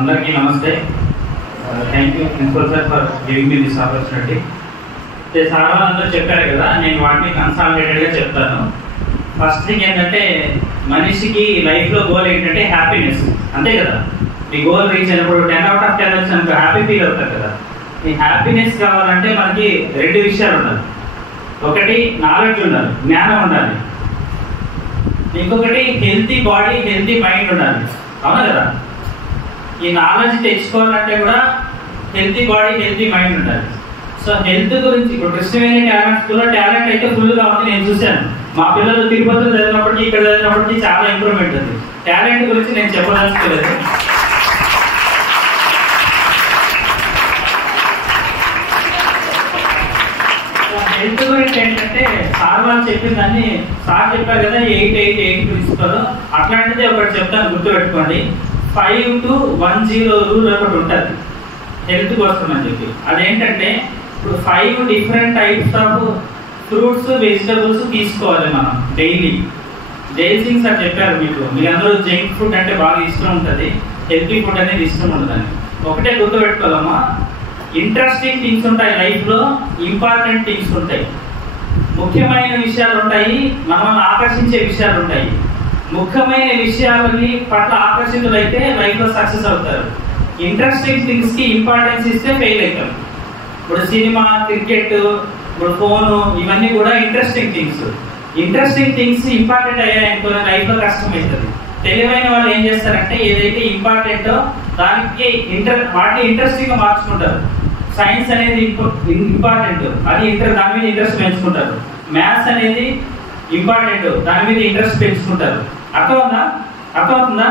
అందరికీ నమస్తే. Thank you principal sir for giving me this opportunity. Sir వాళ్ళందరూ చెప్పారు కదా, నేను వాటిని కన్సాలిడేటెడ్గా చెప్తాను. ఫస్ట్ థింగ్ ఏంటంటే, మనిషికి లైఫ్లో గోల్ ఏంటంటే హ్యాపీనెస్, అంతే కదా. మీ గోల్ రీచ్ అయినప్పుడు 10 out of 10 వచ్చినప్పుడు హ్యాపీ ఫీల్ అవుతారు కదా. ఈ హ్యాపీనెస్ కావాలంటే మనకి 2 విషయాలు ఉండాలి. ఒకటి నాలెడ్జ్ ఉండాలి, జ్ఞానం ఉండాలి. ఇంకొకటి హెల్తీ బాడీ, హెల్తీ మైండ్ ఉండాలి, అవునా కదా. ఈ నాలెడ్జ్ తెచ్చుకోవాలంటే కూడా హెల్తీ బాడీ, హెల్తీ మైండ్ ఉండాలి. సో హెల్త్ గురించి ఇప్పుడు కృష్ణవేణి టాలెంట్ స్కూల్లో టాలెంట్ అయితే ఫుల్గా ఉంది, నేను చూశాను. మా పిల్లలు తిరుపతిలో చదివినప్పటికీ ఇక్కడ చదివినప్పటికీ చాలా ఇంప్రూవ్మెంట్ ఉంది. టాలెంట్ గురించి నేను చెప్పదలుచుకోలేదు. హెల్త్ గురించి ఏంటంటే, సార్ వాళ్ళు చెప్పిన దాన్ని సార్ చెప్పారు కదా 8-8-8 ప్రిన్సిపల్, అట్లాంటిది ఒకటి చెప్తాను, గుర్తుపెట్టుకోండి. 5 to 10 రూల్ ఒకటి ఉంటుంది హెల్త్ కోసం అని చెప్పి. అదేంటంటే, ఇప్పుడు 5 different types of fruits, vegetables తీసుకోవాలి మనం డైలీ. జైల్ సార్ చెప్పారు మీకు, మీ అందరూ జంక్ ఫుడ్ అంటే బాగా ఇష్టం ఉంటుంది, హెల్తీ ఫుడ్ అనేది ఇష్టం ఉండదని. ఒకటే గుర్తుపెట్టుకోవాలమ్మా, ఇంట్రెస్టింగ్ థింగ్స్ ఉంటాయి లైఫ్లో, ఇంపార్టెంట్ థింగ్స్ ఉంటాయి, ముఖ్యమైన విషయాలు ఉంటాయి, మనల్ని ఆకర్షించే విషయాలు ఉంటాయి. ముఖ్యమైన విషయాలని పట్ల ఆకర్షితులైతే లైఫ్లో సక్సెస్ అవుతారు. ఇంట్రెస్టింగ్ థింగ్స్కి ఇంపార్టెన్స్ ఇస్తే ఫెయిల్ అవుతారు. ఇప్పుడు సినిమా, క్రికెట్, ఇప్పుడు ఫోను, ఇవన్నీ కూడా interesting things. Interesting things important అయ్యాయనుకో లైఫ్లో కష్టమవుతుంది. తెలివైన వాళ్ళు ఏం చేస్తారంటే, ఏదైతే ఇంపార్టెంటో దానికి వాటిని ఇంట్రెస్టింగ్గా మార్చుకుంటారు. సైన్స్ అనేది ఇంపార్టెంట్, అది దాని మీద ఇంట్రెస్ట్ పెంచుకుంటారు. మ్యాథ్స్ అనేది ఇంపార్టెంట్, దాని మీద ఇంట్రెస్ట్ పెంచుకుంటారు. అర్థమవుతుందా?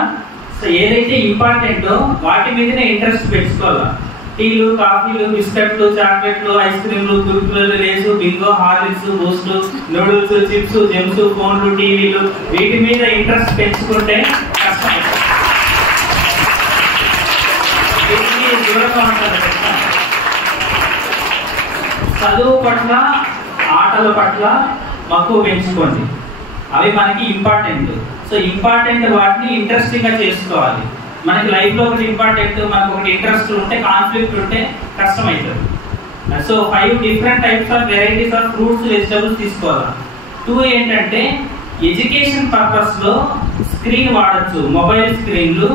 సో ఏదైతే ఇంపార్టెంటో వాటి మీదనే ఇంట్రెస్ట్ పెంచుకోవాలి. టీలు, కాఫీలు, బిస్కెట్లు, చాక్లెట్లు, ఐస్ క్రీమ్లు, కుర్కురేలు, Lay's, Bingo, Horlicks, Boost, noodles, chips, Gems, ఫోన్లు, టీవీలు, వీటి మీద ఇంట్రెస్ట్ పెంచుకుంటే కష్టం. వీటికి దూరంగా ఉంటారు. చదువు పట్ల, ఆటల పట్ల మక్కువ పెంచుకోండి, అవి మనకి ఇంపార్టెంట్. సో ఇంపార్టెంట్ వాటిని ఇంట్రెస్టింగ్గా చేసుకోవాలి. మనకి లైఫ్లో ఒకటి ఇంపార్టెంట్, మనకు ఒకటి ఇంట్రెస్ట్ ఉంటే, కాన్ఫ్లిక్ట్ ఉంటే కష్టమవుతుంది. So 5 different types of varieties of fruits, vegetables తీసుకోవాలి. 2 ఏంటంటే, ఎడ్యుకేషన్ పర్పస్లో స్క్రీన్ వాడచ్చు. మొబైల్ స్క్రీన్లు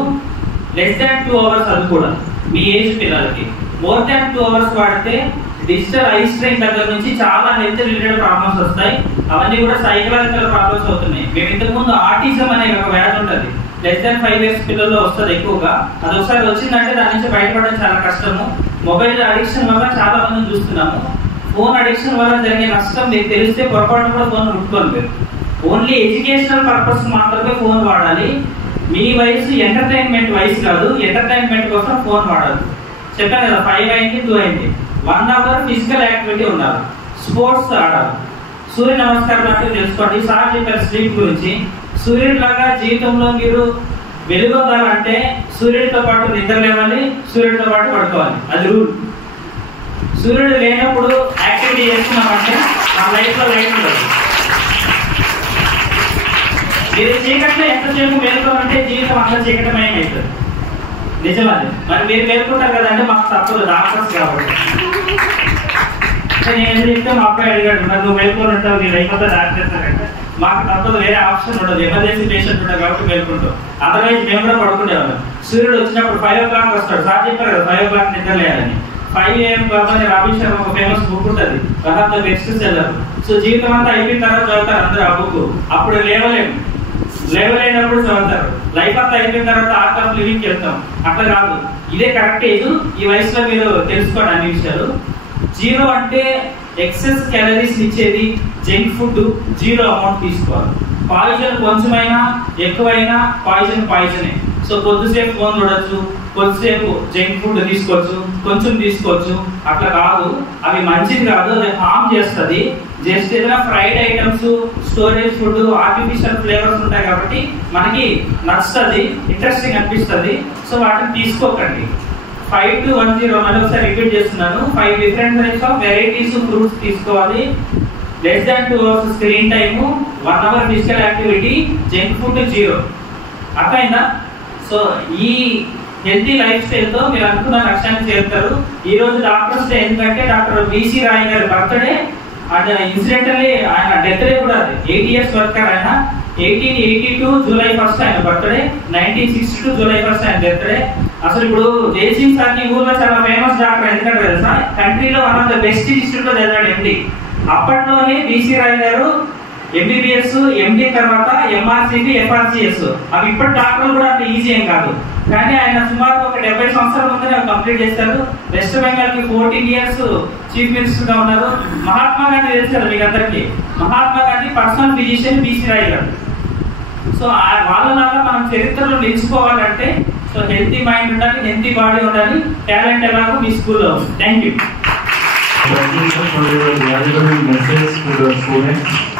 less than 2 hours అది కూడా మీ ఏజ్ పిల్లలకి. more than 2 hours వాడితే డిజిటల్ ఐ స్ట్రెయిన్ దగ్గర నుంచి చాలా హెల్త్ రిలేటెడ్ ప్రాబ్లమ్స్ వస్తాయి. అవన్నీ కూడా సైకలాజికల్ ప్రాబ్లమ్స్ అవుతున్నాయి. మేము ఇంతకుముందు ఆటిజం అనే ఒక వ్యాధి ఉంటుంది, less than 5 years పిల్లల్లో వస్తుంది ఎక్కువగా. అది ఒకసారి వచ్చిందంటే దాని నుంచి బయటపడడం చాలా కష్టము. మొబైల్ అడిక్షన్ వల్ల చాలా మందిని చూస్తున్నాము. ఫోన్ అడిక్షన్ వల్ల జరిగే నష్టం మీకు తెలిస్తే పొరపాటు కూడా ఫోన్ ముట్టుకోండి. ఓన్లీ ఎడ్యుకేషనల్ పర్పస్ మాత్రమే ఫోన్ వాడాలి. మీ వయసు ఎంటర్టైన్మెంట్ వయసు కాదు, ఎంటర్టైన్మెంట్ కోసం ఫోన్ వాడాలి. చెప్పాను కదా, 5 అయింది, 2 అయింది. 1 hour ఫిజికల్ యాక్టివిటీ ఉండాలి, స్పోర్ట్స్ ఆడాలి. సూర్య నమస్కారం అంటే తెలుసుకోండి. సార్ చెప్పారు స్లీప్ గురించి. సూర్యుడి లాగా జీవితంలో మీరు వెలుగొందాలంటే సూర్యుడితో పాటు నిద్ర లేవాలి, సూర్యుడితో పాటు పడుకోవాలి, అది రూల్. సూర్యుడు లేనప్పుడు యాక్టివిటీ చేస్తున్నామంటే మా లైఫ్లో లైఫ్ ఉండదు. మీరు చీకట్లో ఎంతసేపు మేలుకోవాలంటే జీవితం అంతా చీకటమయం అవుతుంది. నిజమది. మరి మీరు మేలుకుంటారు కదంటే మాకు తప్పదు, డాక్టర్స్ కాబట్టి. నేను ఎందుకు చెప్తే మా అబ్బాయి అడిగాడు, మరి నువ్వు మేలుకొని ఉంటావు, నీ లైఫ్ అంతా డాక్టర్స్ అంటే మాకు తప్పదు, వేరే ఆప్షన్ ఉండదు. ఎమర్జెన్సీ పేషెంట్ ఉంటారు కాబట్టి మేలుకుంటాం. అదర్వైజ్ మేము కూడా పడుకునేవాళ్ళం. సూర్యుడు వచ్చినప్పుడు 5 o'clock వస్తాడు. సార్ చెప్పారు కదా 5 o'clock నిద్ర లేదని. 5 AM కాబట్టి రాబిన్ శర్మ ఒక ఫేమస్ బుక్ ఉంటుంది, one of the best seller. So జీవితం అంతా అయిపోయిన తర్వాత చదువుతారు అందరూ ఆ బుక్. అప్పుడు లేవలేనప్పుడు చదువుతారు. లైఫ్ అంతా అయిపోయిన తర్వాత ఆర్ట్ ఆఫ్ లివింగ్కి వెళ్తాం. అట్లా కాదు, ఇదే కరెక్ట్ ఏజ్. ఈ వయసులో మీరు తెలుసుకోండి అన్ని విషయాలు. 0 అంటే ఎక్సెస్ క్యాలరీస్ ఇచ్చేది జంక్ ఫుడ్, 0 అమౌంట్ తీసుకోవాలి. పాయిజన్ కొంచెమైనా ఎక్కువైనా పాయిజనే. సో కొద్దిసేపు ఫోన్ చూడొచ్చు, కొద్దిసేపు జంక్ ఫుడ్ తీసుకోవచ్చు, కొంచెం తీసుకోవచ్చు. అట్లా కాదు, అవి మంచిది కాదు, అది హార్మ్ చేస్తుంది. జస్ట్ ఏదైనా fried items, storage food, artificial flavours ఉంటాయి కాబట్టి మనకి నచ్చుతుంది, ఇంట్రెస్టింగ్ అనిపిస్తుంది. సో వాటిని తీసుకోకండి. 5 to 10 మళ్ళీ ఒకసారి రిపీట్ చేస్తున్నాను. 5 different types of varieties fruits తీసుకోవాలి. less than 2 hours screen time, 1 hour physical activity, junk food 0. అర్థమైందా? సో ఈ హెల్తీ లైఫ్ స్టైల్ తో మీరు అనుకున్న లక్ష్యాన్ని చేరుతారు. ఈ రోజు డాక్టర్స్ డే ఎందుకంటే డాక్టర్ బిసి రాయ్ గారి బర్త్డే అండ్ ఇన్సిడెంటల్లీ ఆయన డెత్ డే కూడా అది. 8 years వర్కర్ ఆయన. 1882 July 1st ఆయన బర్త్డే, 1962 July 1st ఆయన డెత్ డే. అసలు ఇప్పుడు జయసింగ్ సార్ ఊర్లో చాలా ఫేమస్ డాక్టర్, ఎందుకంటే తెలుసా కంట్రీలో one of the best institute లో చదివాడు ఎండి. అప్పట్లోనే బిసి రాయ్ గారు ఎంబీబీఎస్ ఎండి తర్వాత ఎంఆర్సిబి ఎఫ్ఆర్సిఎస్ అవి ఇప్పటి డాక్టర్లు కూడా అంత ఈజీ ఏం కాదు, కానీ ఆయన సుమారు ఒక 70 సంవత్సరాల ముందే కంప్లీట్ చేస్తారు. వెస్ట్ బెంగాల్ కి 14 years చీఫ్ మినిస్టర్ గా ఉన్నారు. మహాత్మా గాంధీ తెలుసు కదా మీకు అందరికి, Mahatma Gandhi personal physician B C Roy garu. So వాళ్ళలాగా మనం చరిత్రలో నిలుచుకోవాలంటే సో హెల్తీ మైండ్ ఉండాలి, హెల్తీ బాడీ ఉండాలి, టాలెంట్ ఎలాగో మీ స్కూల్లో. Thank you. Thank you for your valuable message to the students.